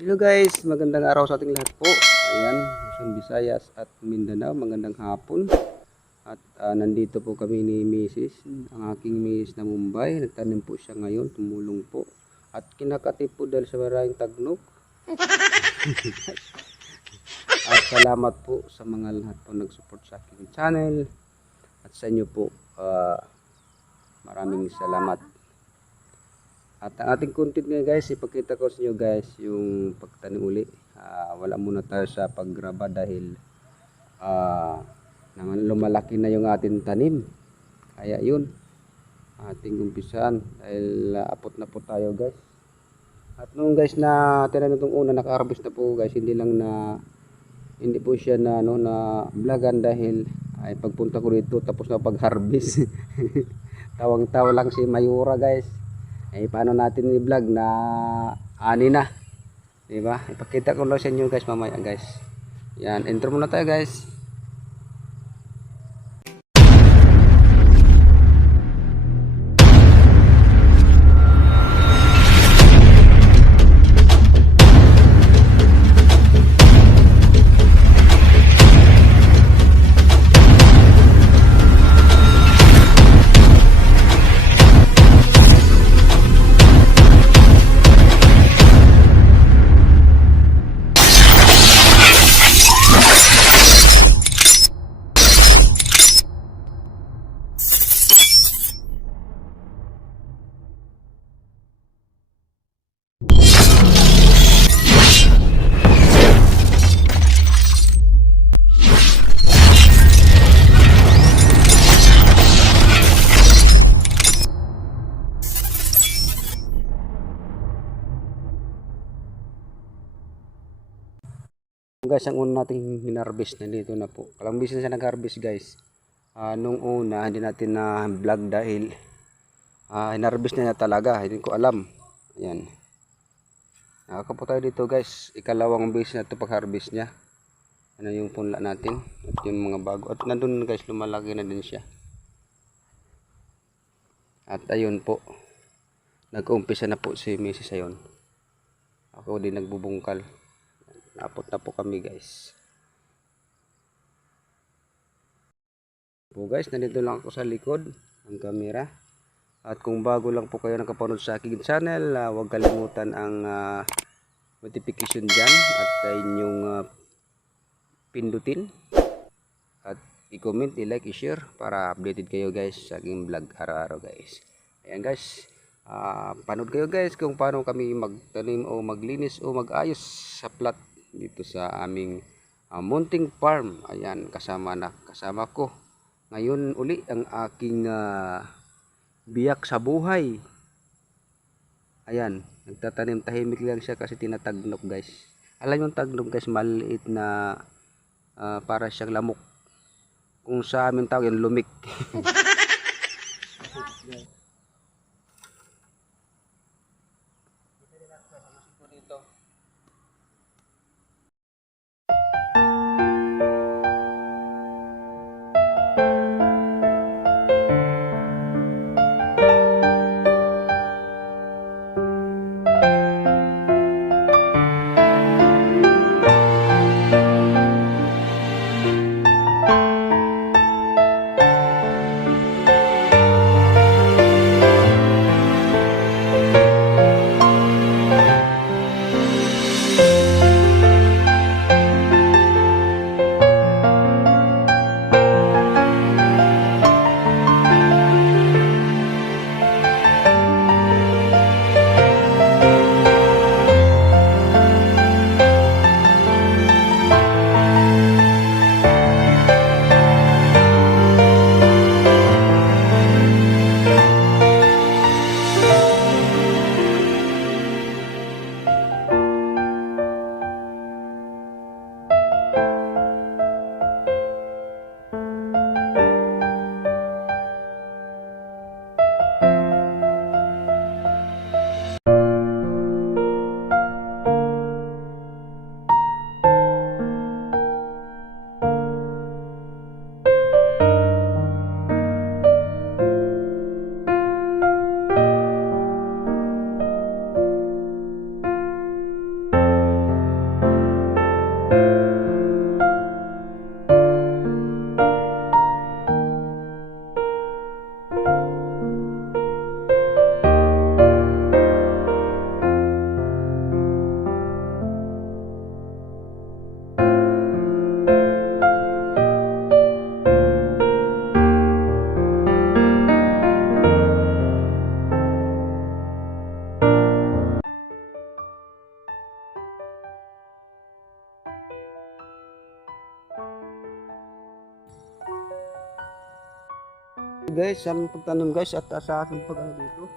Hello guys, magandang araw sa ating lahat po. Ayan, Luzon, Visayas at Mindanao, magandang hapon. At nandito po kami ni Mrs. Ang aking Mrs. na Mumbai. Nagtanim po siya ngayon, tumulong po. At kinakatip po dahil sa maraming tagnok. At salamat po sa mga lahat po nag-support sa aking channel. At sa inyo po, maraming salamat. At ang ating content ngayon guys, ipakita ko sa inyo guys yung pagtanim uli. Wala muna tayo sa paggraba dahil lumalaki na yung ating tanim. Kaya yun, ating umpisan dahil apot na po tayo guys. At nung guys na tinanim itong una, naka-harvest na po guys, hindi po siya na vlogan dahil ay pagpunta ko dito tapos na pag-harvest. Tawang-tawa lang si Mayura guys. Paano natin i-vlog na ani na, diba? Ipakita ko lang sa inyo guys mamaya guys. Yan, intro muna tayo guys. Guys, ang una nating hinarvest na dito na po. Kalang bisis na siya nag-harvest guys. Nung una hindi natin na vlog dahil hinarvest na niya talaga. Hindi ko alam. Ayan. Nakakapo tayo dito guys. Ikalawang beses na ito pag-harvest niya. Ano yung punla natin. At yung mga bago. At nandun guys, lumalaki na din siya. At ayun po. Nag-umpisa na po si Mrs. Ayon. Ako din nagbubungkal. Napot na po kami guys. Po guys, nandito lang ako sa likod ng camera. At kung bago lang po kayo nakapanood sa aking channel, huwag kalimutan ang notification dyan at inyong pindutin at i-comment, i-like, i-share para updated kayo guys sa aking vlog araw-araw guys. Ayan guys, panood kayo guys kung paano kami magtanim o maglinis o mag-ayos sa plot dito sa aming munting farm. Ayan, kasama ko ngayon uli ang aking biyak sa buhay. Ayan, nagtatanim, tahimik lang siya kasi tinatagnok guys. Alam yung tagnok guys, maliit na para siyang lamok. Kung sa amin tawag yung lumik. Guys, sa aming pagtanim guys at sa aking pag-ano dito.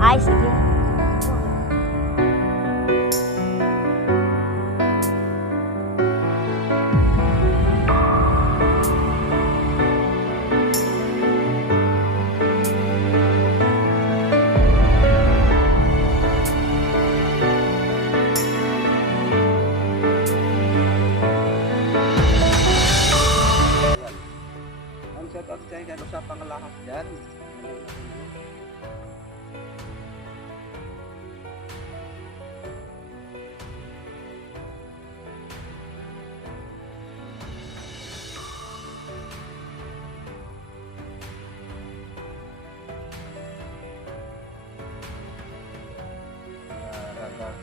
Ay, sige. Ang shout out kayo dyan sa pangalakas dyan.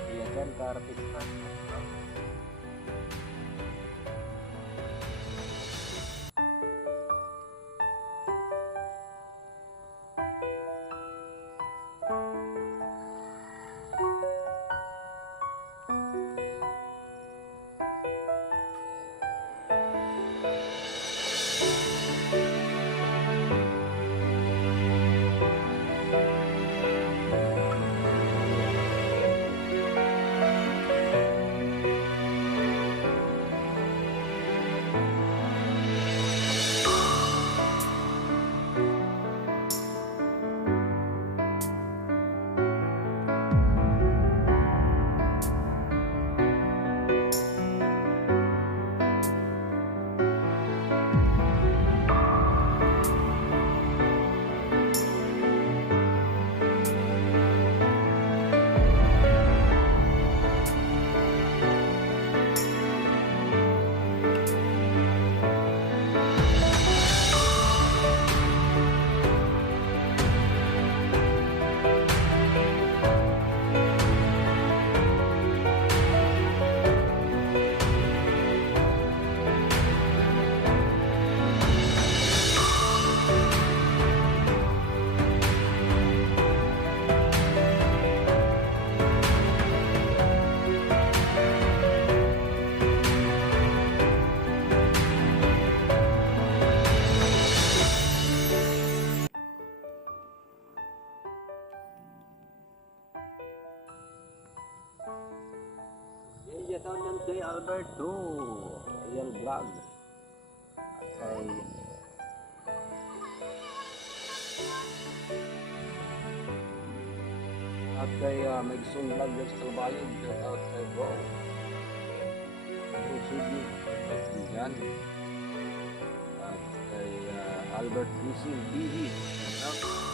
Iya dyan, karpet na. shoutout yan kay Alberto. Real Vlog. At kay Megson Vlog yan sa Kalbayog. Shoutout kay bro. Sydney. Diyan. At kay Albert Busing TV. Shoutout.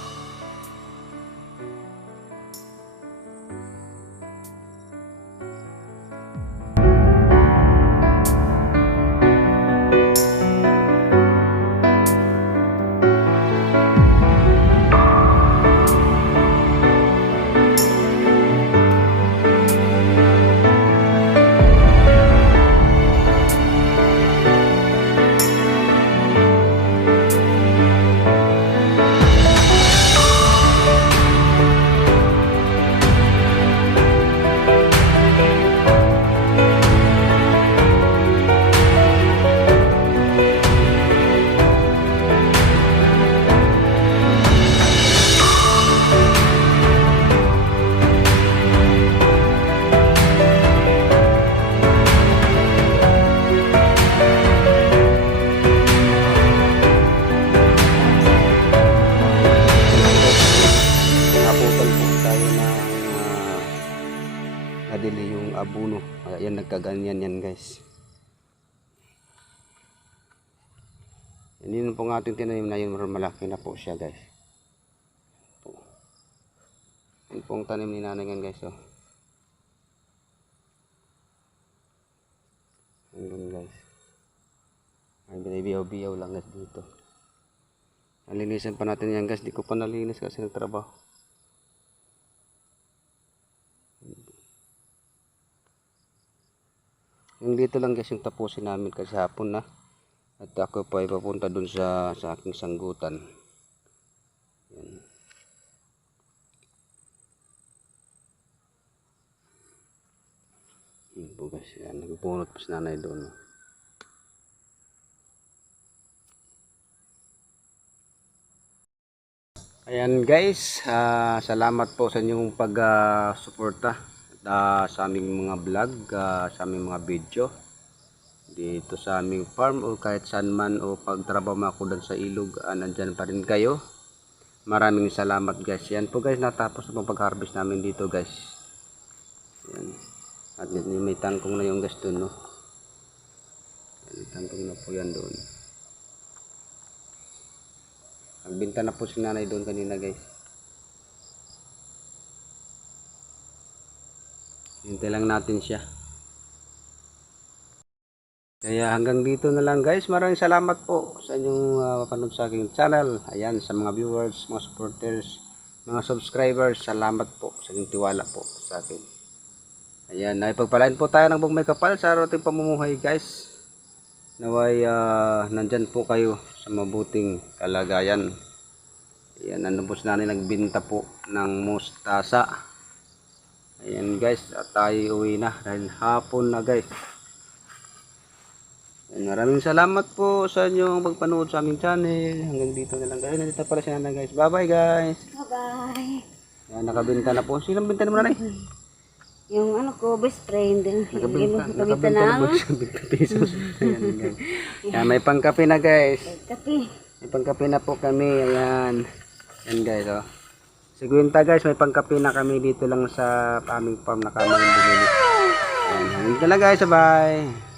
Nadili yung abuno. Ayan, nagkaganyan yan guys. Yun po ng ating tinanim na yun, malaki na po siya guys. Yun po ang tanim ni nanay yan guys. Oh. Ayun guys. Ay binabiyaw-biyaw lang guys dito. Nalinisan pa natin yan guys. Di ko pa nalinis kasi nagtrabaho. Yung dito lang guys yung tapusin namin kasi hapon na. At ako pa ay papunta dun sa aking sanggutan. Yan. Yan po guys. Yan. Nagpunot pa si nanay doon. Ayan guys. Salamat po sa inyong pag-suporta. Sa aming mga vlog, sa aming mga video dito sa aming farm o kahit saan man o pagtrabaho ako dun sa ilog, nandyan pa rin kayo. Maraming salamat guys. Yan po guys, natapos na pag-harvest namin dito guys. Yan. At may tangkong na yung guys dun, no? Yan, tangkong na po yan doon. Nagbenta na po si nanay doon kanina guys. Hintay lang natin siya. Kaya hanggang dito na lang guys. Maraming salamat po sa inyong panood sa aking channel. Ayan, sa mga viewers, mga supporters, mga subscribers. Salamat po sa inyong tiwala po sa akin. Ayan, naipagpalain po tayo ng buong may kapal sa ating pamumuhay guys. Naway nandyan po kayo sa mabuting kalagayan. Ayan, nandun po si nanay nagbinta po ng mustasa. Ayan guys, at tayo uwi na dahil hapon na guys. Ayan, maraming salamat po sa inyong pagpanood sa aming channel. Hanggang dito na lang guys. Nandito pala si nanay guys. Bye bye guys. Bye bye. Ayan, nakabenta na po. Sinong binta mo nanay? Yung ano ko, best friend. Nakabenta na po. 50 pesos. Ayan guys. Ayan, may pangkape na guys. Kape. May pangkape na po kami. Ayan. Ayan guys oh. Sigwinta guys, may pangkape na kami dito lang sa aming farm na kami bumili. Ayan, hanggang na guys, bye.